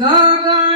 Gaga.